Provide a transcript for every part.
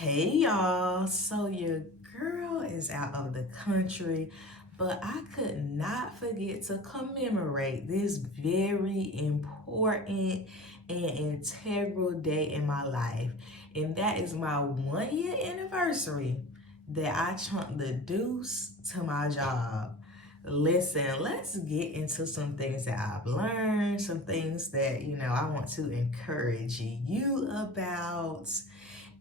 Hey y'all, so your girl is out of the country, but I could not forget to commemorate this very important and integral day in my life. And that is my 1 year anniversary that I chunked the deuce to my job. Listen, let's get into some things that I've learned, some things that, I want to encourage you about.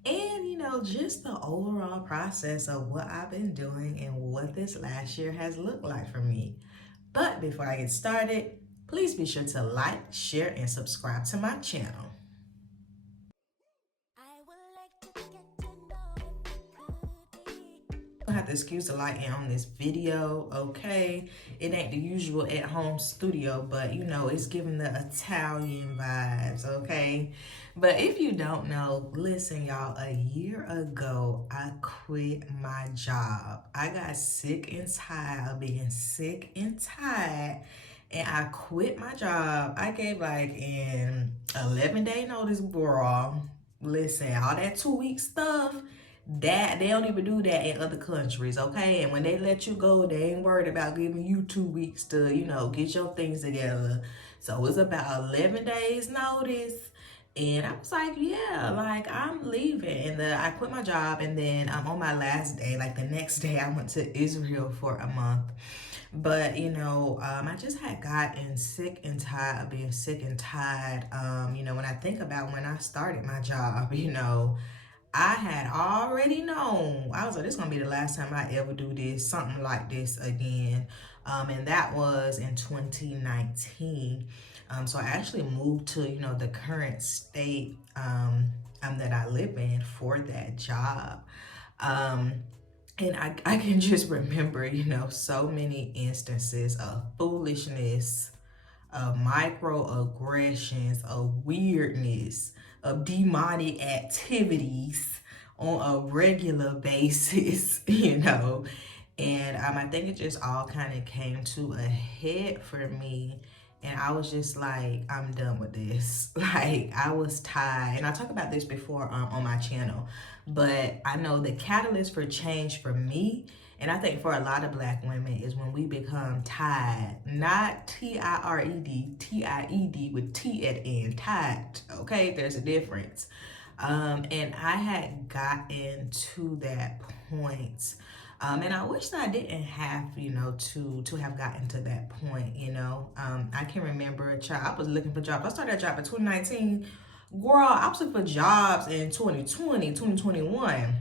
And, just the overall process of what I've been doing and what this last year has looked like for me. But before I get started, please be sure to like, share, and subscribe to my channel. I have to excuse the lighting on this video, okay? It ain't the usual at-home studio, but it's giving the Italian vibes, okay? But if you don't know, listen, y'all, a year ago, I quit my job. I got sick and tired of being sick and tired, and I quit my job. I gave like an 11-day notice, girl. Listen, all that 2-week stuff, that they don't even do that in other countries, okay? And when they let you go, they ain't worried about giving you 2 weeks to, get your things together. So it's about 11 days notice. And I was like, yeah, like I'm leaving. And I quit my job. And then on my last day, like the next day, I went to Israel for a month. But, I just had gotten sick and tired of being sick and tired. When I think about when I started my job, I had already known. I was like, this is going to be the last time I ever do this, something like this again. And that was in 2019. So I actually moved to, the current state that I live in for that job. And I can just remember, so many instances of foolishness, of microaggressions, of weirdness, of demonic activities on a regular basis, And I think it just all kind of came to a head for me. And I was just like, I'm done with this. Like, I was tired. And I talk about this before on my channel. But I know the catalyst for change for me, and I think for a lot of Black women, is when we become tired. Not T-I-R-E-D, T-I-E-D with T at the end. Tired, okay? There's a difference. And I had gotten to that point. And I wish that I didn't have, to have gotten to that point, I can remember, I was looking for jobs. I started a job in 2019. Girl, I was looking for jobs in 2020, 2021,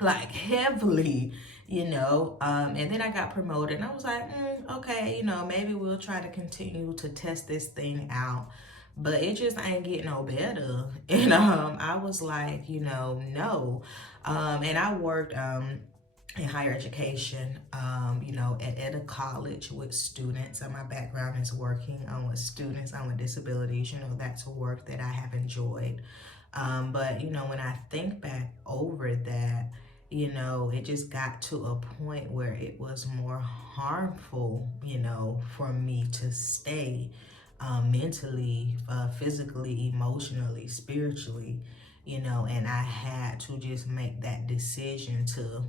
like heavily, and then I got promoted and I was like, okay, maybe we'll try to continue to test this thing out. But it just ain't getting no better. And I was like, no. And I worked in higher education, at a college with students. And my background is working with students with disabilities. That's a work that I have enjoyed. But, when I think back over that, it just got to a point where it was more harmful, for me to stay mentally, physically, emotionally, spiritually, and I had to just make that decision to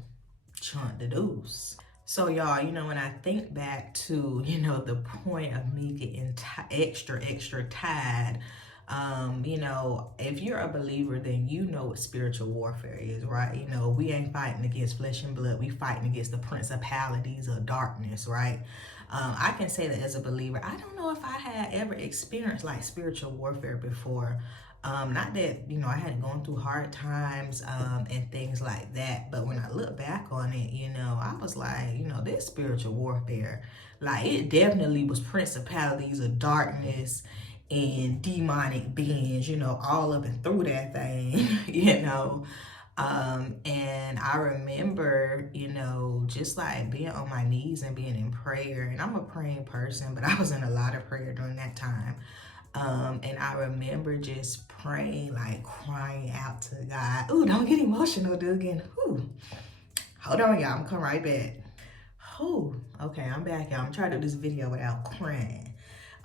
chunk the deuce. So y'all, when I think back to, the point of me getting extra tired, if you're a believer, then you know what spiritual warfare is, right? We ain't fighting against flesh and blood. We fighting against the principalities of darkness, right? I can say that as a believer. I don't know if I had ever experienced like spiritual warfare before. Not that, I hadn't gone through hard times and things like that. But when I look back on it, I was like, this spiritual warfare, like it definitely was principalities of darkness and demonic beings, all up and through that thing, And I remember, just like being on my knees and being in prayer. And I'm a praying person, but I was in a lot of prayer during that time. And I remember just praying, like crying out to God. Ooh, don't get emotional, Duggan. Ooh. Hold on, y'all. I'm coming right back. Ooh, okay, I'm back, y'all. I'm trying to do this video without crying.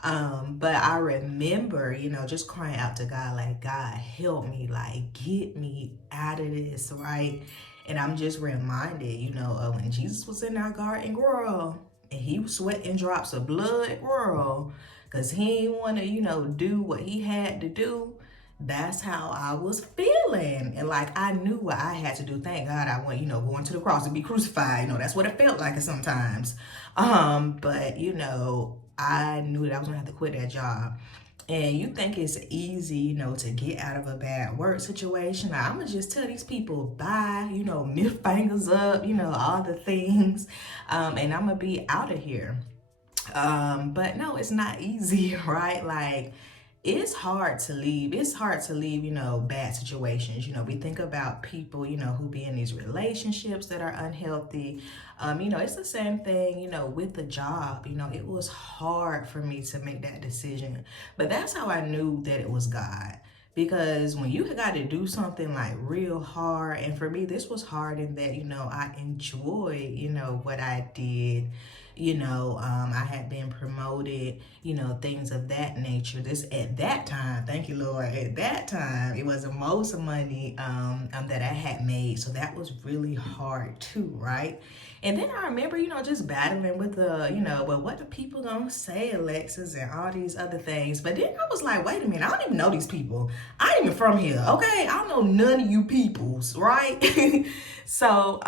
But I remember, you know, just crying out to God, like, God, help me, like, get me out of this, right? And I'm just reminded, you know, when Jesus was in our garden, girl, and he was sweating drops of blood, girl, because he didn't want to, you know, do what he had to do. That's how I was feeling. And like, I knew what I had to do. Thank God I went, you know, going to the cross to be crucified. You know, that's what it felt like sometimes. But, you know, I knew that I was gonna have to quit that job. And you think it's easy, you know, to get out of a bad work situation. Like, I'm gonna just tell these people bye, you know, middle fingers up, you know, all the things. And I'm gonna be out of here. But no, it's not easy, right? Like, it's hard to leave. It's hard to leave, you know, bad situations. You know, we think about people, you know, who be in these relationships that are unhealthy. You know, it's the same thing, you know, with the job. You know, it was hard for me to make that decision. But that's how I knew that it was God. Because when you got to do something like real hard, and for me, this was hard in that, you know, I enjoy, you know, what I did. You know, I had been promoted, you know, things of that nature. This at that time, thank you, Lord. At that time, it was the most money that I had made. So that was really hard too, right? And then I remember, you know, just battling with the, you know, well, what the people gonna say, Alexis, and all these other things. But then I was like, wait a minute, I don't even know these people. I ain't even from here, okay? I don't know none of you peoples, right? So,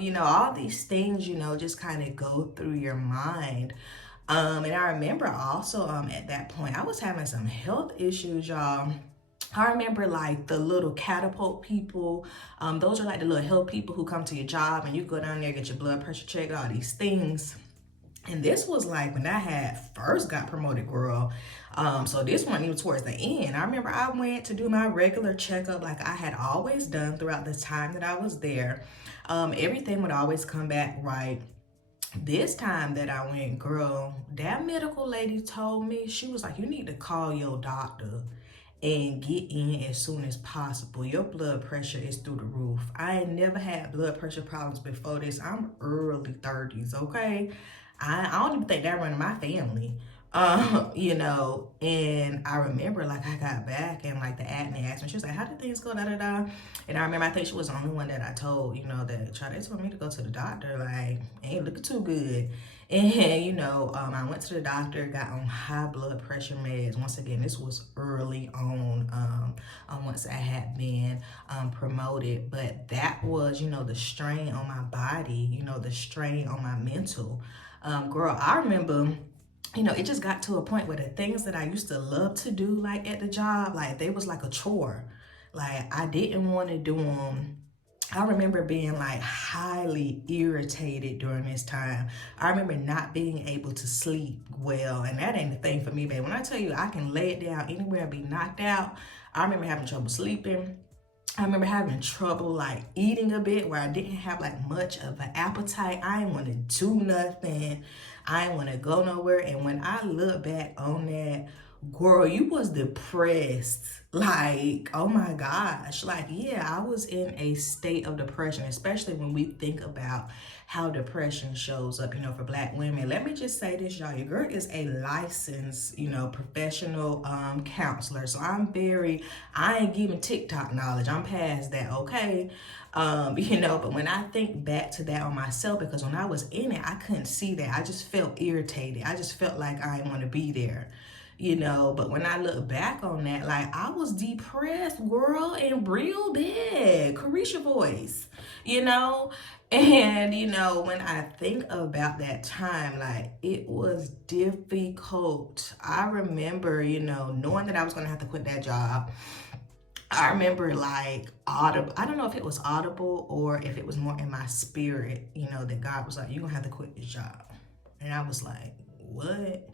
you know, all these things, you know, just kind of go through your mind. And I remember also at that point, I was having some health issues, y'all. I remember like the little catapult people. Those are like the little health people who come to your job and you go down there, get your blood pressure checked, all these things. And this was like when I had first got promoted, girl. So this one even towards the end. I remember I went to do my regular checkup like I had always done throughout the time that I was there. Everything would always come back right. This time that I went, girl, that medical lady told me, she was like, you need to call your doctor and get in as soon as possible. Your blood pressure is through the roof. I ain't never had blood pressure problems before this. I'm early 30s, okay? I don't even think that run in my family. You know, and I remember like I got back and like the admin asked me, she was like, how did things go, da da da. And I remember I think she was the only one that I told, you know, that they told me to go to the doctor, like, ain't looking too good. And you know, I went to the doctor, got on high blood pressure meds. Once again, this was early on, once I had been promoted. But that was, you know, the strain on my body, you know, the strain on my mental. Girl, I remember, you know, it just got to a point where the things that I used to love to do, like at the job, like they was like a chore. Like I didn't want to do them. I remember being like highly irritated during this time. I remember not being able to sleep well, and that ain't the thing for me, babe. When I tell you I can lay it down anywhere and be knocked out, I remember having trouble sleeping. I remember having trouble like eating a bit where I didn't have like much of an appetite. I didn't want to do nothing. I didn't want to go nowhere. And when I look back on that, girl, you was depressed. Like, oh my gosh. Like, yeah, I was in a state of depression, especially when we think about how depression shows up, you know, for Black women. Let me just say this, y'all. Your girl is a licensed, you know, professional counselor. So I ain't giving TikTok knowledge. I'm past that, okay? You know, but when I think back to that on myself, because when I was in it, I couldn't see that. I just felt irritated. I just felt like I didn't want to be there. You know, but when I look back on that, like I was depressed, girl, and real bad, Carisha voice, you know. And you know, when I think about that time, like it was difficult. I remember, you know, knowing that I was gonna have to quit that job. I remember like audible. I don't know if it was audible or if it was more in my spirit, you know, that God was like, you're gonna have to quit this job. And I was like, what?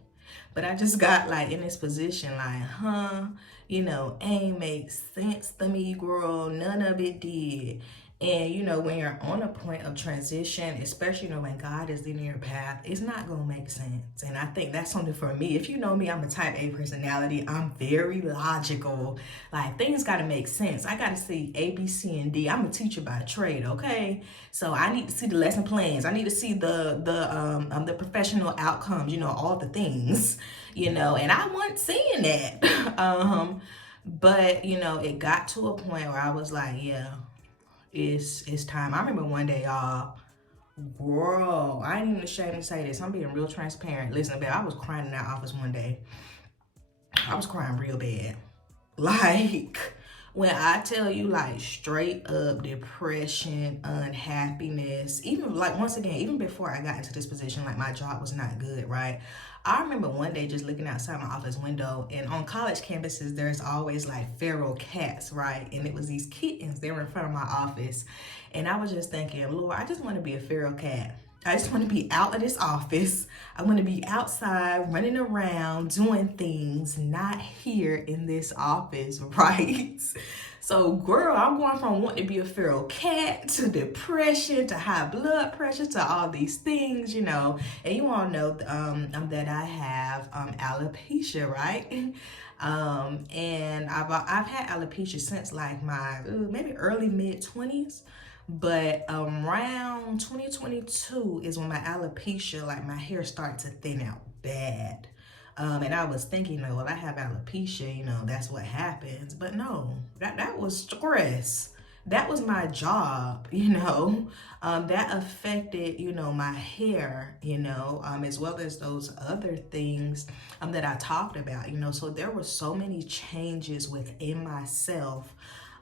But I just got like in this position like, you know, ain't make sense to me, girl. None of it did. And you know, when you're on a point of transition, especially, you know, when God is leading your path, it's not gonna make sense. And I think that's something for me. If you know me, I'm a type A personality. I'm very logical. Like, things gotta make sense. I gotta see A, B, C, and D. I'm a teacher by trade, okay? So I need to see the lesson plans. I need to see the professional outcomes, you know, all the things, you know, and I wasn't seeing that. But you know, it got to a point where I was like, yeah, it's time. I remember one day, y'all, girl, I ain't even ashamed to say this. I'm being real transparent. Listen, babe, I was crying in that office one day. I was crying real bad. Like, when I tell you, like, straight up depression, unhappiness, even, like, once again, even before I got into this position, like, my job was not good, right? I remember one day just looking outside my office window, and on college campuses, there's always, like, feral cats, right? And it was these kittens. They were in front of my office, and I was just thinking, Lord, I just want to be a feral cat. I just want to be out of this office. I want to be outside, running around, doing things, not here in this office, right? So, girl, I'm going from wanting to be a feral cat to depression to high blood pressure to all these things, you know. And you all know that I have alopecia, right? And I've had alopecia since like my maybe early mid-20s. But around 2022 is when my alopecia, like my hair started to thin out bad. And I was thinking, like, well, I have alopecia, you know, that's what happens. But no, that was stress. That was my job, you know. That affected, you know, my hair, you know, as well as those other things that I talked about, you know. So there were so many changes within myself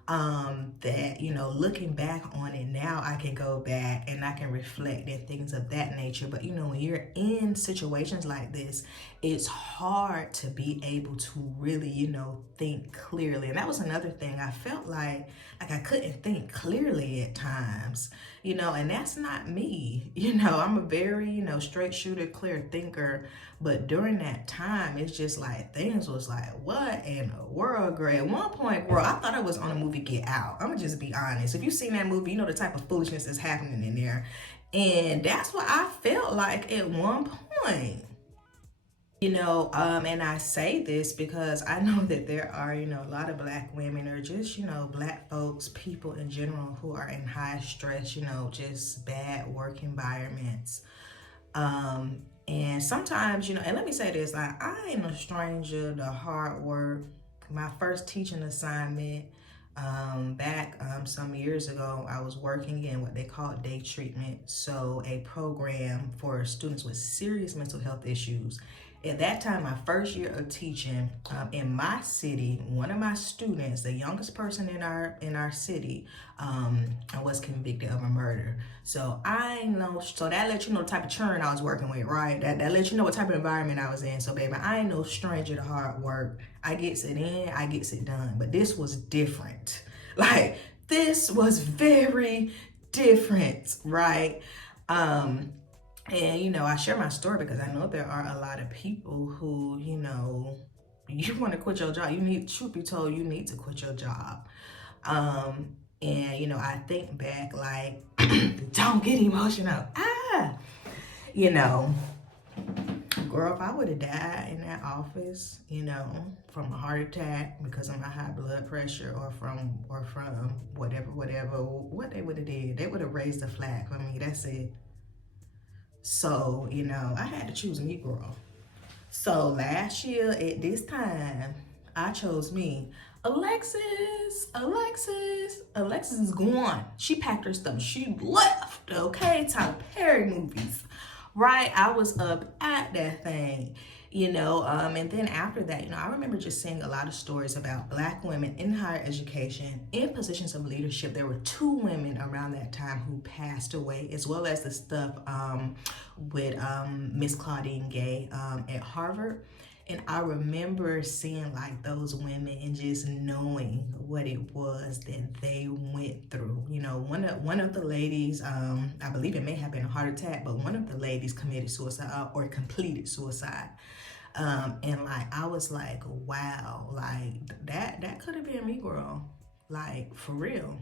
that, you know, looking back on it now, I can go back and I can reflect and things of that nature. But you know, when you're in situations like this, it's hard to be able to really, you know, think clearly. And that was another thing. I felt like I couldn't think clearly at times, you know, and that's not me. You know, I'm a very, you know, straight shooter, clear thinker. But during that time, it's just like things was like, what in the world, girl? At one point, girl, I thought I was on a movie Get Out. I'm gonna just be honest. If you've seen that movie, you know the type of foolishness that's happening in there. And that's what I felt like at one point. You know, and I say this because I know that there are, you know, a lot of Black women or just, you know, Black folks, people in general who are in high stress, you know, just bad work environments. And sometimes, you know, and let me say this, like, I ain't a stranger to hard work. My first teaching assignment, back some years ago, I was working in what they call day treatment. So a program for students with serious mental health issues. At that time, my first year of teaching, in my city, one of my students, the youngest person in our city, was convicted of a murder. So I know, so that lets you know the type of churn I was working with, right? That lets you know what type of environment I was in. So baby, I ain't no stranger to hard work. I gets it in, I gets it done. But this was different. Like, this was very different, right? And, you know, I share my story because I know there are a lot of people who, you know, you want to quit your job. You need, truth be told, you need to quit your job. And, you know, I think back like, don't get emotional. You know, girl, if I would have died in that office, you know, from a heart attack because of my high blood pressure or from whatever, what they would have did, they would have raised a flag for me. That's it. So, you know, I had to choose me, girl. So last year at this time, I chose me. Alexis is gone. She packed her stuff. She left, okay? Tyler Perry movies, right? I was up at that thing, you know, and then after that, you know, I remember just seeing a lot of stories about Black women in higher education, in positions of leadership. There were 2 women around that time who passed away, as well as the stuff with Miss Claudine Gay at Harvard. And I remember seeing like those women and just knowing what it was that they went through. You know, one of the ladies, I believe it may have been a heart attack, but one of the ladies committed suicide or completed suicide. And like, I was like, wow, like that could have been me, girl. Like, for real.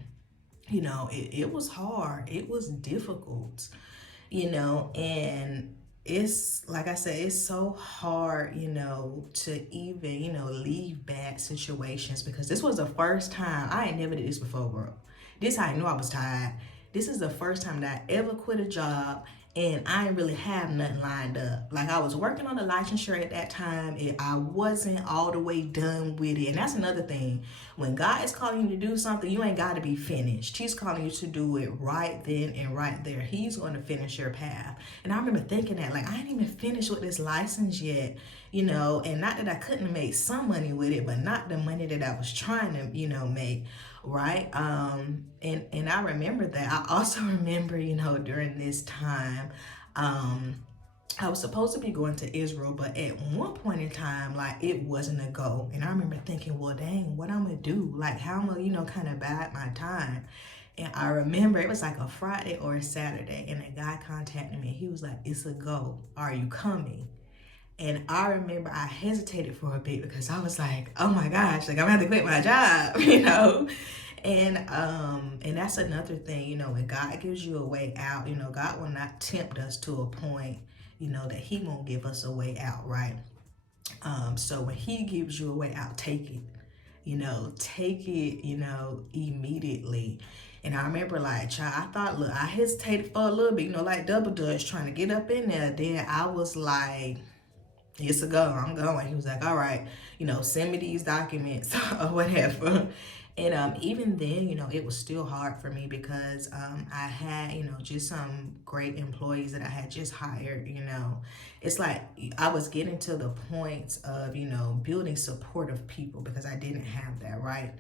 you know, it was hard. It was difficult, you know, and it's like I said, it's so hard, you know, to even, you know, leave bad situations, because this was the first time. I ain't never did this before, bro. This how I knew I was tired. This is the first time that I ever quit a job, and I didn't really have nothing lined up. Like, I was working on the licensure at that time, and I wasn't all the way done with it. And that's another thing. When God is calling you to do something, you ain't got to be finished. He's calling you to do it right then and right there. He's going to finish your path. And I remember thinking that, like, I ain't even finished with this license yet, you know, and not that I couldn't make some money with it, but not the money that I was trying to, you know, make. Right. And I remember that. I also remember, you know, during this time, I was supposed to be going to Israel, but at one point in time, like, it wasn't a go. And I remember thinking, well, dang, what I'm gonna do? Like, how am I, you know, kind of bide my time? And I remember it was like a Friday or a Saturday, and a guy contacted me. He was like, it's a go. Are you coming? And I remember I hesitated for a bit, because I was like, oh my gosh, like, I'm gonna have to quit my job, you know? And that's another thing, you know, when God gives you a way out, you know, God will not tempt us to a point, you know, that he won't give us a way out, right? So when he gives you a way out, take it, you know, immediately. And I remember, like, child, I thought, look, I hesitated for a little bit, you know, like Double Dutch trying to get up in there. Then I was like, it's a go, I'm going. He was like, all right, you know, send me these documents or whatever. And even then, you know, it was still hard for me, because I had, you know, just some great employees that I had just hired, you know. It's like I was getting to the point of, you know, building supportive people, because I didn't have that, right?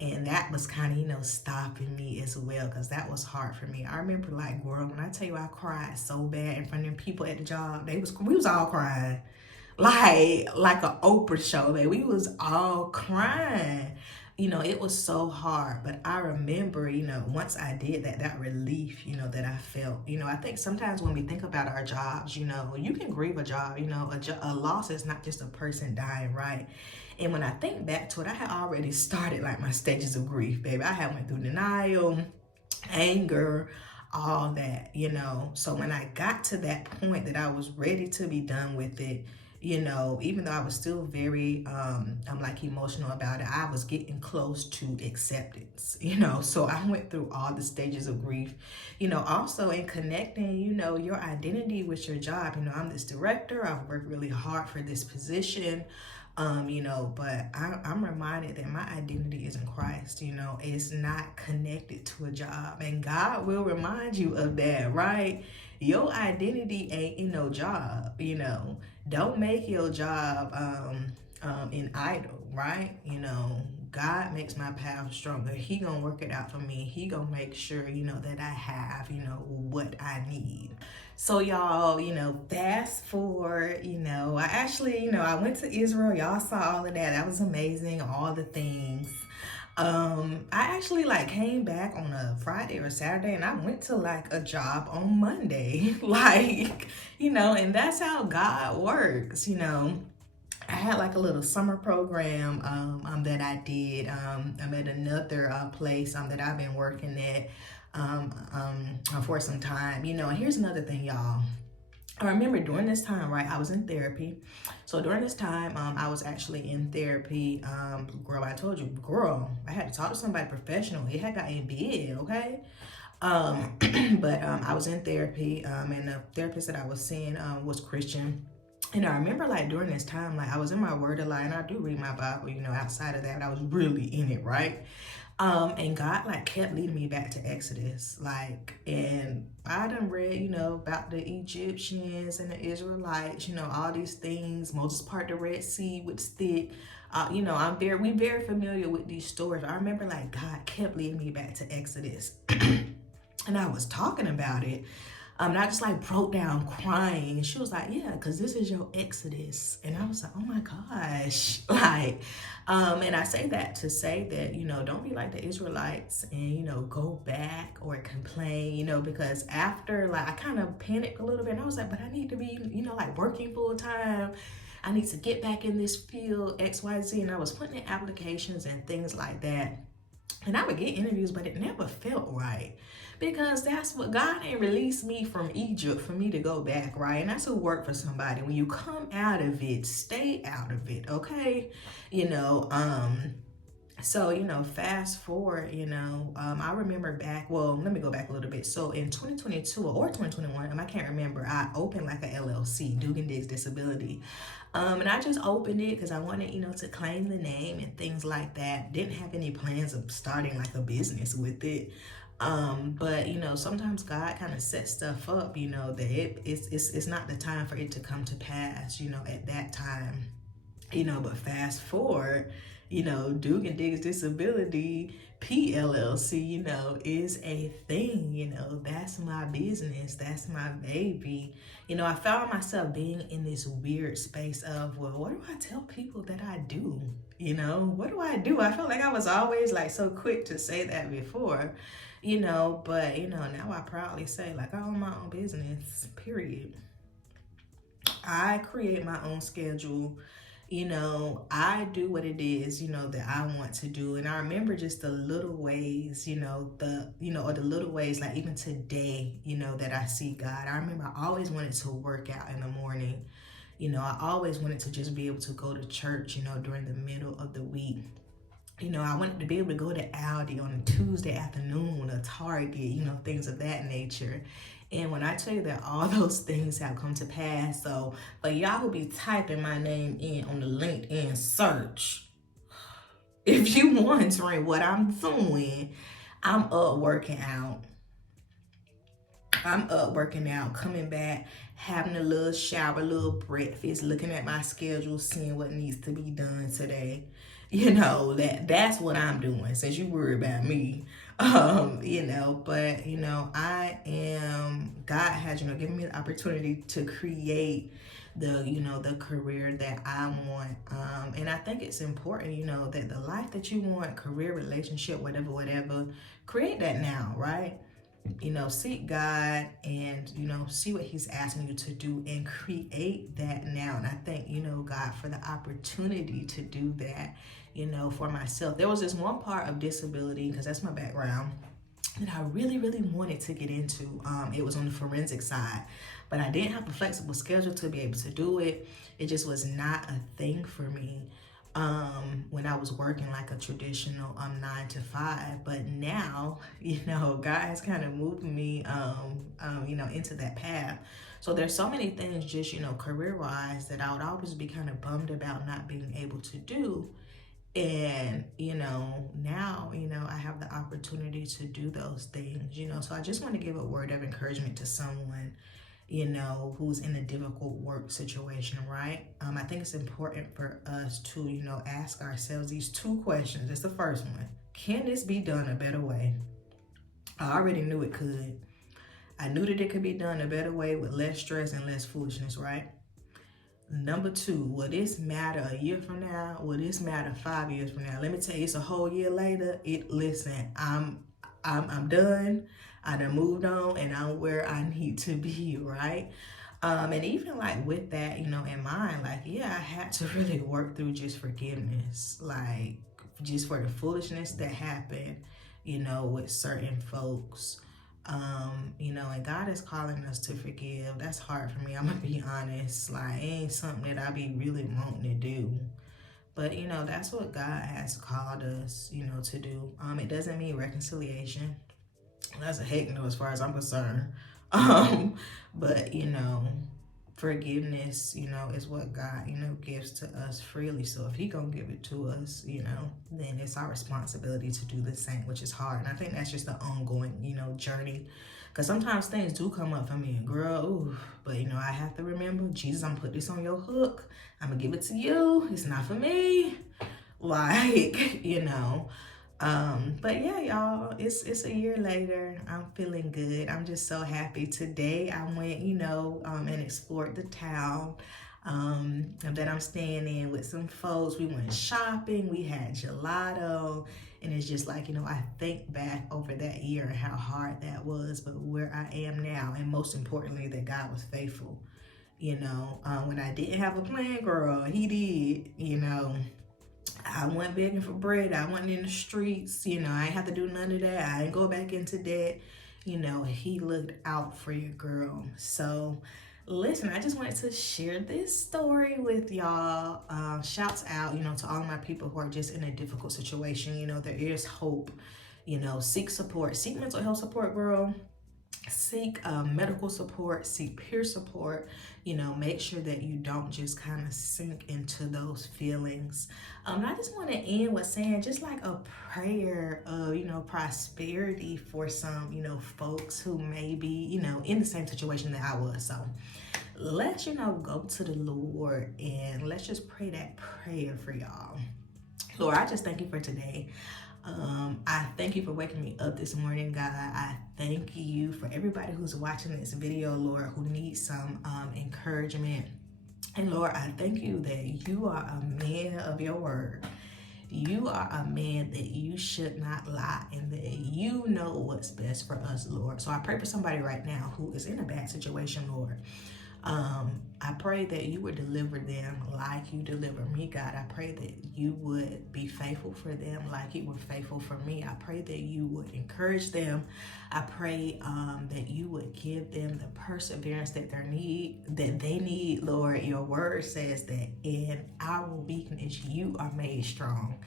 And that was kind of, you know, stopping me as well, because that was hard for me. I remember, like, girl, when I tell you I cried so bad in front of people at the job, we was all crying. Like an Oprah show, man. We was all crying. You know, it was so hard. But I remember, you know, once I did that, that relief, you know, that I felt. You know, I think sometimes when we think about our jobs, you know, you can grieve a job. You know, a loss is not just a person dying, right? And when I think back to it, I had already started, like, my stages of grief, baby. I had went through denial, anger, all that, you know. So when I got to that point that I was ready to be done with it, you know, even though I was still very, I'm like emotional about it, I was getting close to acceptance, you know. So I went through all the stages of grief, you know, also in connecting, you know, your identity with your job. You know, I'm this director, I've worked really hard for this position, you know, but I'm reminded that my identity is in Christ, you know. It's not connected to a job, and God will remind you of that, right? Your identity ain't in no job, you know. Don't make your job an idol, right? You know, God makes my path stronger. He gonna work it out for me. He gonna make sure, you know, that I have, you know, what I need. So y'all, you know, fast forward, you know, I actually, you know, I went to Israel. Y'all saw all of that. That was amazing. All the things. I actually, like, came back on a Friday or Saturday, and I went to, like, a job on Monday. Like, you know, and that's how God works, you know. I had, like, a little summer program that I did. I'm at another place that I've been working at for some time, you know. And here's another thing, y'all. I remember during this time, right, I was in therapy. So during this time, I was actually in therapy. Girl, I told you, girl, I had to talk to somebody professional. It had gotten big, okay? But I was in therapy, and the therapist that I was seeing was Christian. And I remember, like, during this time, like, I was in my word a lot, and I do read my Bible, you know. Outside of that, I was really in it, right? And God, like, kept leading me back to Exodus, like, and I done read, you know, about the Egyptians and the Israelites, you know, all these things. Moses parted the Red Sea with stick. You know, we very familiar with these stories. I remember, like, God kept leading me back to Exodus, and I was talking about it. And I just, like, broke down crying. And she was like, yeah, because this is your Exodus. And I was like, oh my gosh. Like, and I say that to say that, you know, don't be like the Israelites and, you know, go back or complain, you know, because after, like, I kind of panicked a little bit. And I was like, but I need to be, you know, like, working full time. I need to get back in this field, XYZ. And I was putting in applications and things like that. And I would get interviews, but it never felt right. Because that's what God ain't released me from Egypt for me to go back, right? And that's a work for somebody. When you come out of it, stay out of it, okay? You know, so, you know, fast forward, you know, I remember back, well, let me go back a little bit. So in 2022 or 2021, I can't remember, I opened like a LLC, Duggan Disability. And I just opened it because I wanted, you know, to claim the name and things like that. Didn't have any plans of starting like a business with it. But you know, sometimes God kind of sets stuff up, you know, that it's not the time for it to come to pass, you know, at that time. You know, but fast forward, you know, Duggan Disability PLLC, you know, is a thing. You know, that's my business, that's my baby. You know, I found myself being in this weird space of, well, what do I tell people that I do? You know, what do I do? I felt like I was always like so quick to say that before, you know, but you know, now I proudly say, like, I own my own business, period. I create my own schedule. You know, I do what it is, you know, that I want to do. And I remember just the little ways, you know, or the little ways, like even today, you know, that I see God. I remember I always wanted to work out in the morning. You know, I always wanted to just be able to go to church, you know, during the middle of the week. You know, I wanted to be able to go to Aldi on a Tuesday afternoon, a Target, you know, things of that nature. And when I tell you that all those things have come to pass, so for y'all who be typing my name in on the LinkedIn search, if you wondering what I'm doing, I'm up working out. I'm up working out, coming back, having a little shower, a little breakfast, looking at my schedule, seeing what needs to be done today. You know, that's what I'm doing, since you worry about me. You know, but you know, God has, you know, given me the opportunity to create the career that I want. And I think it's important, you know, that the life that you want, career, relationship, whatever, create that now, right? You know, seek God and, you know, see what he's asking you to do and create that now. And I thank, you know, God for the opportunity to do that, you know, for myself. There was this one part of disability, because that's my background, that I really, really wanted to get into. It was on the forensic side, but I didn't have a flexible schedule to be able to do it. It just was not a thing for me. When I was working like a traditional 9 to 5, but now, you know, God has kind of moved me you know, into that path. So there's so many things just, you know, career wise that I would always be kind of bummed about not being able to do. And, you know, now, you know, I have the opportunity to do those things, you know. So I just want to give a word of encouragement to someone, you know, who's in a difficult work situation, right? I think it's important for us to, you know, ask ourselves these two questions. It's the first one. Can this be done a better way? I already knew it could. I knew that it could be done a better way with less stress and less foolishness, right? Number two, will this matter a year from now? Will this matter 5 years from now? Let me tell you, it's a whole year later. Listen, I'm done. I done moved on and I'm where I need to be, right? And even like with that, you know, in mind, like, yeah, I had to really work through just forgiveness, like just for the foolishness that happened, you know, with certain folks. You know, and God is calling us to forgive. That's hard for me. I'm gonna be honest. Like, it ain't something that I be really wanting to do. But, you know, that's what God has called us, you know, to do. It doesn't mean reconciliation. That's a heck no as far as I'm concerned. But, you know, forgiveness, you know, is what God, you know, gives to us freely. So if he gonna give it to us, you know, then it's our responsibility to do the same, which is hard. And I think that's just the ongoing, you know, journey. Because sometimes things do come up for me, and girl, ooh, but you know, I have to remember, Jesus, I'm gonna put this on your hook. I'm gonna give it to you. It's not for me. Like, you know. But yeah, y'all, it's a year later. I'm feeling good. I'm just so happy. Today I went, you know, and explored the town that I'm staying in with some folks. We went shopping, we had gelato, and it's just like, you know, I think back over that year and how hard that was, but where I am now, and most importantly, that God was faithful. You know, when I didn't have a plan, girl, he did, you know. I wasn't begging for bread. I wasn't in the streets. You know, I ain't have to do none of that. I ain't go back into debt. You know, he looked out for your girl. So, listen, I just wanted to share this story with y'all. Shouts out, you know, to all of my people who are just in a difficult situation. You know, there is hope. You know, seek support. Seek mental health support, girl. Seek medical support, seek peer support. You know, make sure that you don't just kind of sink into those feelings. And I just want to end with saying just like a prayer of, you know, prosperity for some, you know, folks who may be, you know, in the same situation that I was. So let's, you know, go to the Lord and let's just pray that prayer for y'all. Lord, I just thank you for today. I thank you for waking me up this morning, God. I thank you for everybody who's watching this video, Lord, who needs some encouragement. And Lord, I thank you that you are a man of your word. You are a man that you should not lie, and that you know what's best for us, Lord. So I pray for somebody right now who is in a bad situation, Lord. I pray that you would deliver them like you deliver me, God. I pray that you would be faithful for them like you were faithful for me. I pray that you would encourage them. I pray that you would give them the perseverance that they need, Lord. Your word says that in our weakness, you are made strong.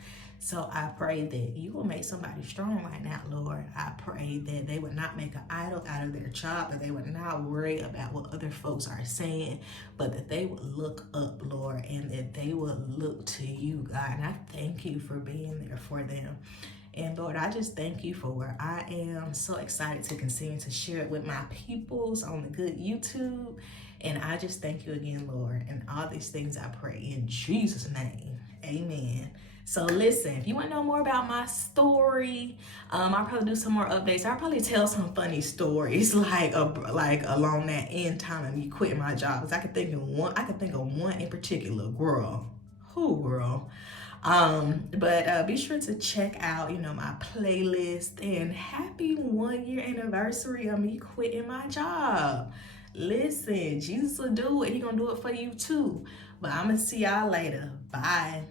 So I pray that you will make somebody strong right now, Lord. I pray that they would not make an idol out of their job, that they would not worry about what other folks are saying, but that they would look up, Lord, and that they would look to you, God. And I thank you for being there for them. And Lord, I just thank you for where I am. So excited to continue to share it with my peoples on the good YouTube. And I just thank you again, Lord. And all these things I pray in Jesus' name. Amen. So listen, if you want to know more about my story, I'll probably do some more updates. I'll probably tell some funny stories like along that end time of me quitting my job. Cause I could think of one in particular, girl. Who, girl? But be sure to check out, you know, my playlist, and happy 1 year anniversary of me quitting my job. Listen, Jesus will do it. He gonna do it for you too. But I'm gonna see y'all later. Bye.